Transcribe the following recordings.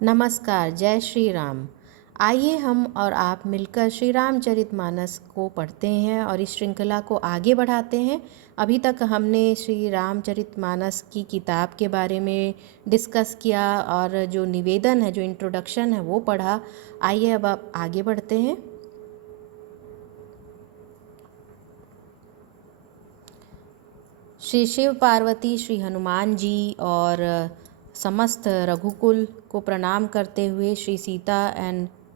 नमस्कार, जय श्री राम। आइए हम और आप मिलकर श्री रामचरितमानस को पढ़ते हैं और इस श्रृंखला को आगे बढ़ाते हैं। अभी तक हमने श्री रामचरितमानस की किताब के बारे में डिस्कस किया और जो निवेदन है, जो इंट्रोडक्शन है वो पढ़ा। आइए अब आप आगे बढ़ते हैं। श्री शिव पार्वती, श्री हनुमान जी और समस्त रघुकुल को प्रणाम करते हुए, श्री सीता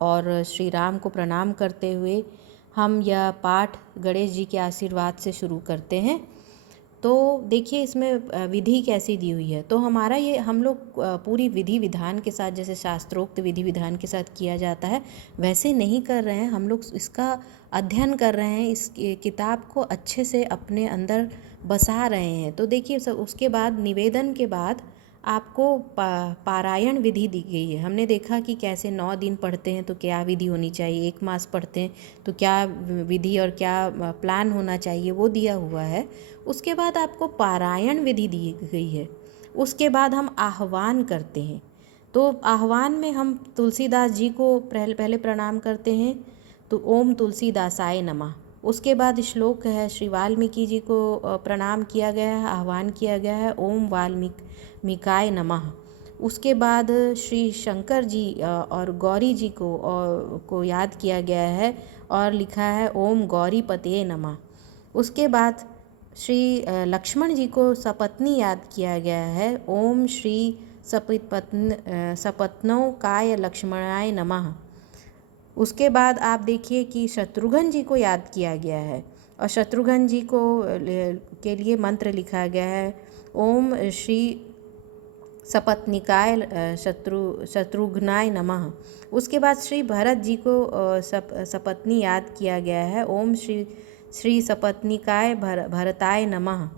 और श्री राम को प्रणाम करते हुए हम यह पाठ गणेश जी के आशीर्वाद से शुरू करते हैं। तो देखिए इसमें विधि कैसी दी हुई है। तो हमारा ये हम लोग पूरी विधि विधान के साथ, जैसे शास्त्रोक्त विधि विधान के साथ किया जाता है, वैसे नहीं कर रहे हैं। हम लोग इसका अध्ययन कर रहे हैं, इस किताब को अच्छे से अपने अंदर बसा रहे हैं। तो देखिए उसके बाद निवेदन के बाद आपको पारायण विधि दी गई है। हमने देखा कि कैसे 9 दिन पढ़ते हैं तो क्या विधि होनी चाहिए, 1 मास पढ़ते हैं तो क्या विधि और क्या प्लान होना चाहिए, वो दिया हुआ है। उसके बाद आपको पारायण विधि दी गई है। उसके बाद हम आह्वान करते हैं। तो आह्वान में हम तुलसीदास जी को पहले प्रणाम करते हैं। तो ओम तुलसीदासाय नमः। उसके बाद श्लोक है, श्री वाल्मीकि जी को प्रणाम किया गया है, आह्वान किया गया है, ओम वाल्मीकाय नमः। उसके बाद श्री शंकर जी और गौरी जी को याद किया गया है और लिखा है ओम गौरी पतये नमः। उसके बाद श्री लक्ष्मण जी को सपत्नी याद किया गया है, ओम श्री सपत्नों काय लक्ष्मणाय नमः। उसके बाद आप देखिए कि शत्रुघ्न जी को याद किया गया है और शत्रुघ्न जी के लिए मंत्र लिखा गया है, ओम श्री सपत्निकाय शत्रुघ्नाय नमः। उसके बाद श्री भरत जी को सपत्नी याद किया गया है, ओम श्री सपत्निकाय भरताय नमः।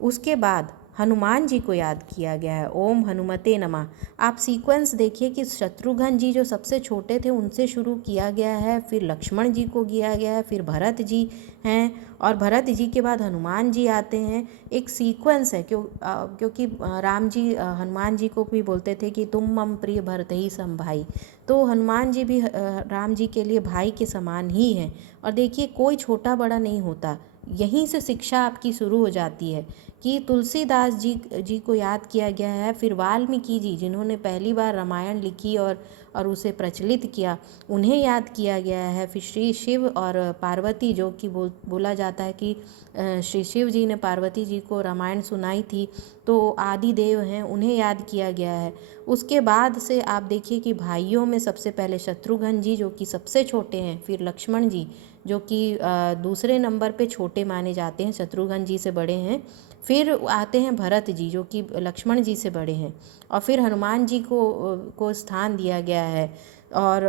उसके बाद हनुमान जी को याद किया गया है, ओम हनुमते नमः। आप सीक्वेंस देखिए कि शत्रुघ्न जी जो सबसे छोटे थे उनसे शुरू किया गया है, फिर लक्ष्मण जी को किया गया है, फिर भरत जी हैं और भरत जी के बाद हनुमान जी आते हैं। एक सीक्वेंस है क्योंकि राम जी हनुमान जी को भी बोलते थे कि तुम मम प्रिय भरत ही सम भाई। तो हनुमान जी भी राम जी के लिए भाई के समान ही हैं। और देखिए कोई छोटा बड़ा नहीं होता, यहीं से शिक्षा आपकी शुरू हो जाती है कि तुलसीदास जी को याद किया गया है, फिर वाल्मीकि जी जिन्होंने पहली बार रामायण लिखी और उसे प्रचलित किया, उन्हें याद किया गया है। फिर श्री शिव और पार्वती, जो कि बोला जाता है कि श्री शिव जी ने पार्वती जी को रामायण सुनाई थी, तो आदि देव हैं, उन्हें याद किया गया है। उसके बाद से आप देखिए कि भाइयों में सबसे पहले शत्रुघ्न जी जो कि सबसे छोटे हैं, फिर लक्ष्मण जी जो कि दूसरे नंबर पे छोटे माने जाते हैं, शत्रुघ्न जी से बड़े हैं। फिर आते हैं भरत जी जो कि लक्ष्मण जी से बड़े हैं और फिर हनुमान जी को स्थान दिया गया है। और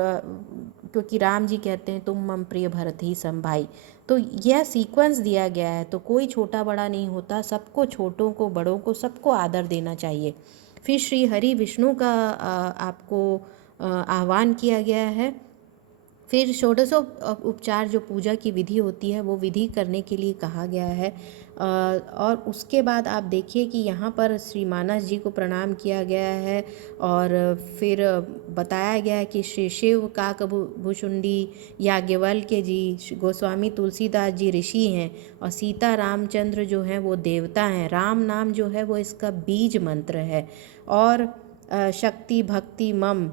क्योंकि राम जी कहते हैं तुम मम प्रिय भरत ही सम भाई, तो यह सीक्वेंस दिया गया है। तो कोई छोटा बड़ा नहीं होता, सबको, छोटों को बड़ों को, सबको आदर देना चाहिए। फिर श्री हरि विष्णु का आपको आह्वान किया गया है। फिर षोडशो उपचार जो पूजा की विधि होती है वो विधि करने के लिए कहा गया है। और उसके बाद आप देखिए कि यहाँ पर श्री मानस जी को प्रणाम किया गया है और फिर बताया गया है कि श्री शिव काकभुषुंडी याज्ञवल्क्य जी, गोस्वामी तुलसीदास जी ऋषि हैं और सीता रामचंद्र जो हैं वो देवता हैं। राम नाम जो है वो इसका बीज मंत्र है। और शक्ति भक्ति मम,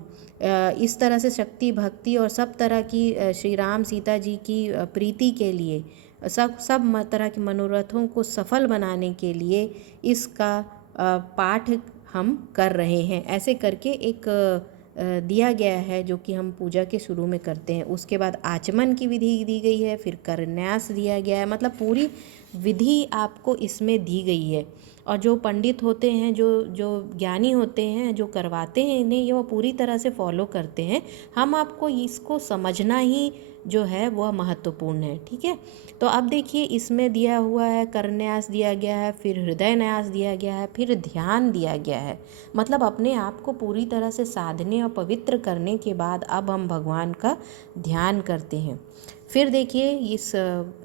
इस तरह से शक्ति भक्ति और सब तरह की श्री राम सीता जी की प्रीति के लिए, सब तरह के मनोरथों को सफल बनाने के लिए इसका पाठ हम कर रहे हैं। ऐसे करके एक दिया गया है जो कि हम पूजा के शुरू में करते हैं। उसके बाद आचमन की विधि दी गई है, फिर करन्यास दिया गया है। मतलब पूरी विधि आपको इसमें दी गई है। और जो पंडित होते हैं, जो ज्ञानी होते हैं, जो करवाते हैं इन्हें, ये वो पूरी तरह से फॉलो करते हैं। हम आपको इसको समझना ही जो है वह महत्वपूर्ण है। ठीक है, तो अब देखिए इसमें दिया हुआ है, करन्यास दिया गया है, फिर हृदय न्यास दिया गया है, फिर ध्यान दिया गया है। मतलब अपने आप को पूरी तरह से साधने और पवित्र करने के बाद अब हम भगवान का ध्यान करते हैं। फिर देखिए इस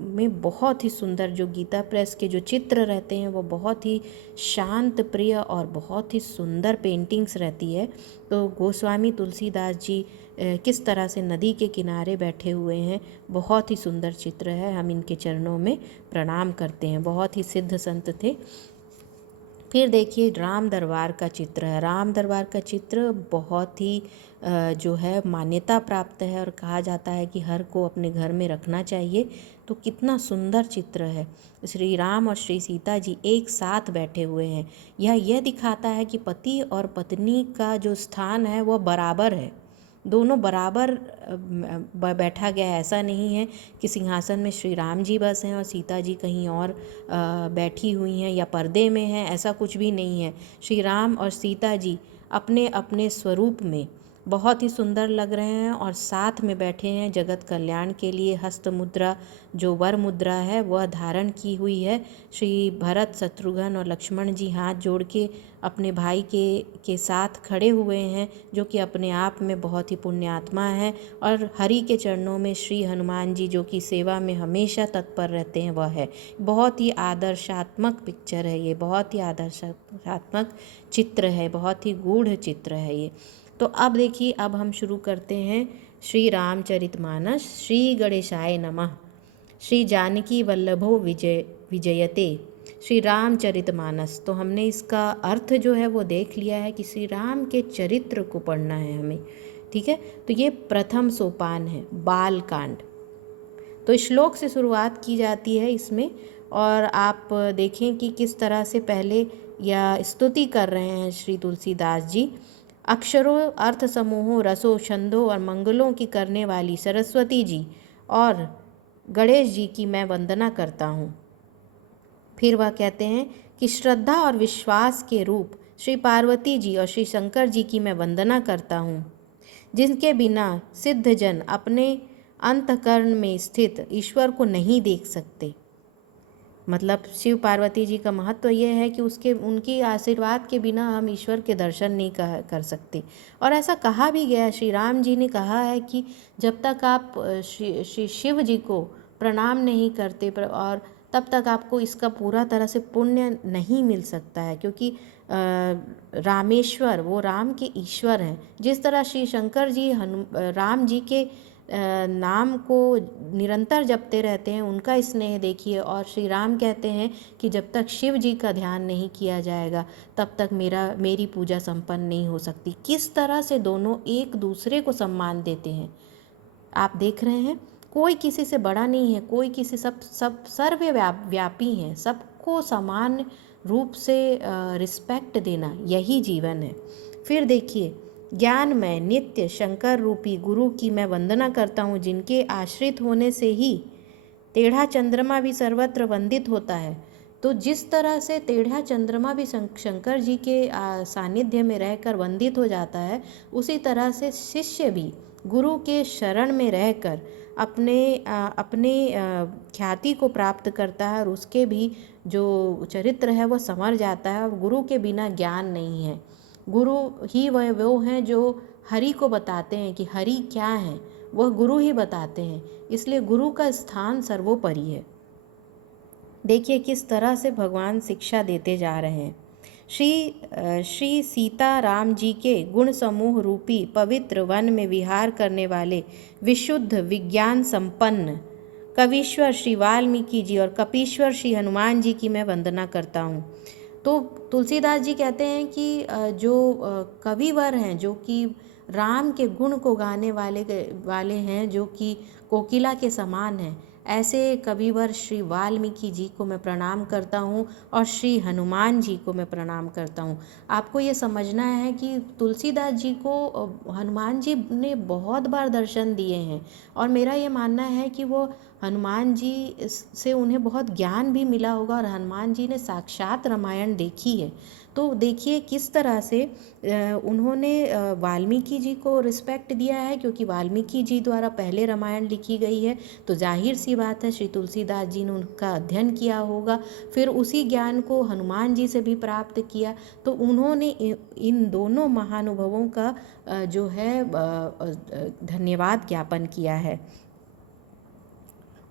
में बहुत ही सुंदर जो गीता प्रेस के जो चित्र रहते हैं वो बहुत ही शांत प्रिय और बहुत ही सुंदर पेंटिंग्स रहती है। तो गोस्वामी तुलसीदास जी किस तरह से नदी के किनारे बैठे हुए हैं, बहुत ही सुंदर चित्र है। हम इनके चरणों में प्रणाम करते हैं, बहुत ही सिद्ध संत थे। फिर देखिए राम दरबार का चित्र है। राम दरबार का चित्र बहुत ही जो है मान्यता प्राप्त है और कहा जाता है कि हर को अपने घर में रखना चाहिए। तो कितना सुंदर चित्र है। श्री राम और श्री सीता जी एक साथ बैठे हुए हैं। यह दिखाता है कि पति और पत्नी का जो स्थान है वह बराबर है, दोनों बराबर बैठा गया है। ऐसा नहीं है कि सिंहासन में श्री राम जी बस हैं और सीता जी कहीं और बैठी हुई हैं या पर्दे में हैं, ऐसा कुछ भी नहीं है। श्री राम और सीता जी अपने अपने स्वरूप में बहुत ही सुंदर लग रहे हैं और साथ में बैठे हैं। जगत कल्याण के लिए हस्त मुद्रा जो वर मुद्रा है वह धारण की हुई है। श्री भरत शत्रुघ्न और लक्ष्मण जी हाथ जोड़ के अपने भाई के साथ खड़े हुए हैं, जो कि अपने आप में बहुत ही पुण्यात्मा है। और हरि के चरणों में श्री हनुमान जी जो कि सेवा में हमेशा तत्पर रहते हैं वह है। बहुत ही आदर्शात्मक पिक्चर है ये, बहुत ही आदर्शात्मक चित्र है, बहुत ही गूढ़ चित्र है ये। तो अब देखिए, अब हम शुरू करते हैं श्री रामचरितमानस। श्री गणेशाय नमः। श्री जानकी वल्लभो विजयते। श्री रामचरितमानस। तो हमने इसका अर्थ जो है वो देख लिया है कि श्री राम के चरित्र को पढ़ना है हमें, ठीक है। तो ये प्रथम सोपान है, बाल कांड। तो श्लोक से शुरुआत की जाती है इसमें, और आप देखें कि किस तरह से पहले या स्तुति कर रहे हैं श्री तुलसीदास जी। अक्षरों, अर्थ समूहों, रसों, छंदों और मंगलों की करने वाली सरस्वती जी और गणेश जी की मैं वंदना करता हूँ। फिर वह कहते हैं कि श्रद्धा और विश्वास के रूप श्री पार्वती जी और श्री शंकर जी की मैं वंदना करता हूँ, जिनके बिना सिद्धजन अपने अंतःकरण में स्थित ईश्वर को नहीं देख सकते। मतलब शिव पार्वती जी का महत्व यह है कि उनकी आशीर्वाद के बिना हम ईश्वर के दर्शन नहीं कर सकते। और ऐसा कहा भी गया, श्री राम जी ने कहा है कि जब तक आप श्री शिव जी को प्रणाम नहीं करते और तब तक आपको इसका पूरा तरह से पुण्य नहीं मिल सकता है, क्योंकि रामेश्वर वो राम के ईश्वर हैं। जिस तरह श्री शंकर जी राम जी के नाम को निरंतर जपते रहते हैं, उनका स्नेह देखिए। और श्री राम कहते हैं कि जब तक शिव जी का ध्यान नहीं किया जाएगा तब तक मेरी पूजा संपन्न नहीं हो सकती। किस तरह से दोनों एक दूसरे को सम्मान देते हैं आप देख रहे हैं। कोई किसी से बड़ा नहीं है, कोई किसी सब सर्वव्यापी हैं, सबको समान रूप से रिस्पेक्ट देना, यही जीवन है। फिर देखिए, ज्ञानमय नित्य शंकर रूपी गुरु की मैं वंदना करता हूँ, जिनके आश्रित होने से ही टेढ़ा चंद्रमा भी सर्वत्र वंदित होता है। तो जिस तरह से टेढ़ा चंद्रमा भी शंकर जी के सानिध्य में रहकर वंदित हो जाता है, उसी तरह से शिष्य भी गुरु के शरण में रहकर अपने ख्याति को प्राप्त करता है और उसके भी जो चरित्र है वह संवर जाता है। और गुरु के बिना ज्ञान नहीं है। गुरु ही वो हैं जो हरि को बताते हैं कि हरि क्या है, वह गुरु ही बताते हैं। इसलिए गुरु का स्थान सर्वोपरि है। देखिए किस तरह से भगवान शिक्षा देते जा रहे हैं। श्री सीता राम जी के गुण समूह रूपी पवित्र वन में विहार करने वाले विशुद्ध विज्ञान संपन्न कवीश्वर श्री वाल्मीकि जी और कपीश्वर श्री हनुमान जी की मैं वंदना करता हूँ। तो तुलसीदास जी कहते हैं कि जो कविवर हैं, जो कि राम के गुण को गाने वाले हैं, जो कि कोकिला के समान हैं, ऐसे कविवर श्री वाल्मीकि जी को मैं प्रणाम करता हूँ और श्री हनुमान जी को मैं प्रणाम करता हूँ। आपको ये समझना है कि तुलसीदास जी को हनुमान जी ने बहुत बार दर्शन दिए हैं, और मेरा ये मानना है कि वो हनुमान जी से उन्हें बहुत ज्ञान भी मिला होगा, और हनुमान जी ने साक्षात रामायण देखी है। तो देखिए किस तरह से उन्होंने वाल्मीकि जी को रिस्पेक्ट दिया है, क्योंकि वाल्मीकि जी द्वारा पहले रामायण लिखी गई है। तो जाहिर सी बात है श्री तुलसीदास जी ने उनका अध्ययन किया होगा, फिर उसी ज्ञान को हनुमान जी से भी प्राप्त किया। तो उन्होंने इन दोनों महानुभवों का जो है धन्यवाद ज्ञापन किया है।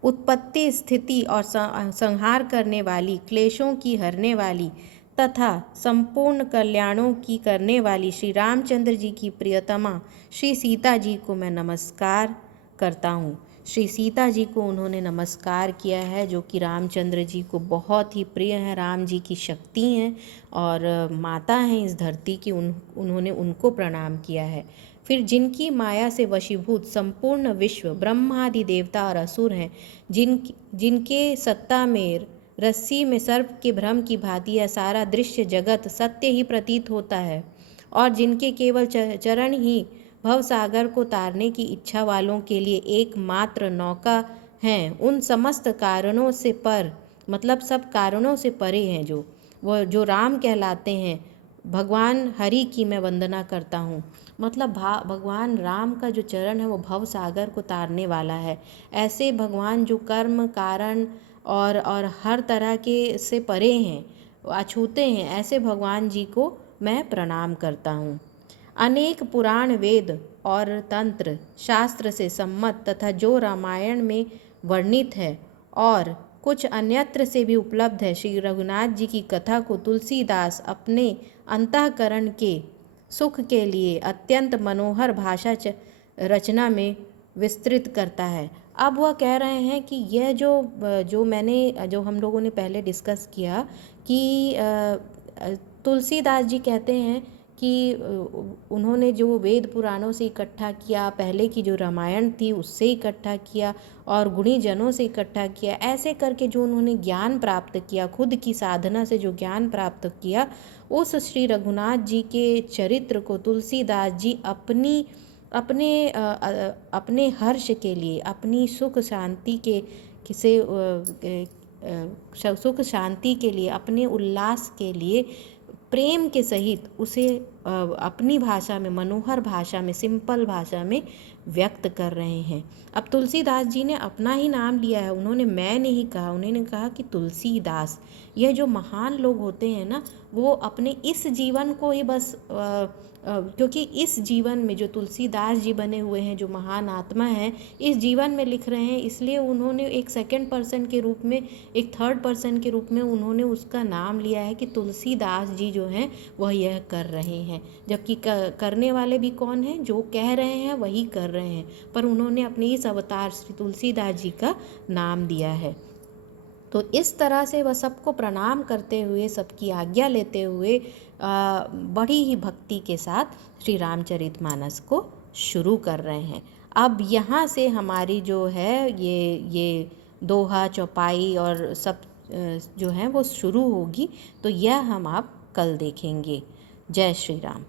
उत्पत्ति, स्थिति और संहार करने वाली, क्लेशों की हरने वाली तथा संपूर्ण कल्याणों की करने वाली श्री रामचंद्र जी की प्रियतमा श्री सीता जी को मैं नमस्कार करता हूँ। श्री सीता जी को उन्होंने नमस्कार किया है, जो कि रामचंद्र जी को बहुत ही प्रिय है। राम जी की शक्ति हैं और माता हैं इस धरती की, उन्होंने उनको प्रणाम किया है। फिर जिनकी माया से वशीभूत संपूर्ण विश्व, ब्रह्मादि देवता और असुर हैं, जिनके सत्ता में रस्सी में सर्प के भ्रम की भांति यह सारा दृश्य जगत सत्य ही प्रतीत होता है, और जिनके केवल चरण ही भव सागर को तारने की इच्छा वालों के लिए एकमात्र नौका हैं, उन समस्त कारणों से पर, मतलब सब कारणों से परे हैं, जो राम कहलाते हैं, भगवान हरि की मैं वंदना करता हूँ। मतलब भगवान राम का जो चरण है वो भव सागर को तारने वाला है। ऐसे भगवान जो कर्म, कारण और हर तरह के से परे हैं, अछूते हैं, ऐसे भगवान जी को मैं प्रणाम करता हूँ। अनेक पुराण, वेद और तंत्र शास्त्र से सम्मत तथा जो रामायण में वर्णित है और कुछ अन्यत्र से भी उपलब्ध है, श्री रघुनाथ जी की कथा को तुलसीदास अपने अंतःकरण के सुख के लिए अत्यंत मनोहर भाषा रचना में विस्तृत करता है। अब वह कह रहे हैं कि यह जो हम लोगों ने पहले डिस्कस किया कि तुलसीदास जी कहते हैं कि उन्होंने जो वेद पुराणों से इकट्ठा किया, पहले की जो रामायण थी उससे इकट्ठा किया और गुणी जनों से इकट्ठा किया, ऐसे करके जो उन्होंने ज्ञान प्राप्त किया, खुद की साधना से जो ज्ञान प्राप्त किया, उस श्री रघुनाथ जी के चरित्र को तुलसीदास जी अपने हर्ष के लिए, अपनी सुख शांति के लिए, अपने उल्लास के लिए प्रेम के सहित उसे अपनी भाषा में, मनोहर भाषा में, सिंपल भाषा में व्यक्त कर रहे हैं। अब तुलसीदास जी ने अपना ही नाम लिया है, उन्होंने मैं नहीं कहा, उन्होंने कहा कि तुलसीदास। यह जो महान लोग होते हैं ना, वो अपने इस जीवन को ही बस क्योंकि इस जीवन में जो तुलसीदास जी बने हुए हैं, जो महान आत्मा है, इस जीवन में लिख रहे हैं, इसलिए उन्होंने एक सेकंड पर्सन के रूप में, एक थर्ड पर्सन के रूप में उन्होंने उसका नाम लिया है कि तुलसीदास जी जो हैं वह यह कर रहे हैं। जबकि करने वाले भी कौन हैं? जो कह रहे हैं वही कर रहे हैं, पर उन्होंने अपने इस अवतार श्री तुलसीदास जी का नाम दिया है। तो इस तरह से वह सबको प्रणाम करते हुए, सबकी आज्ञा लेते हुए बड़ी ही भक्ति के साथ श्री रामचरितमानस को शुरू कर रहे हैं। अब यहाँ से हमारी जो है ये दोहा, चौपाई और सब जो है वो शुरू होगी, तो यह हम आप कल देखेंगे। जय श्री राम।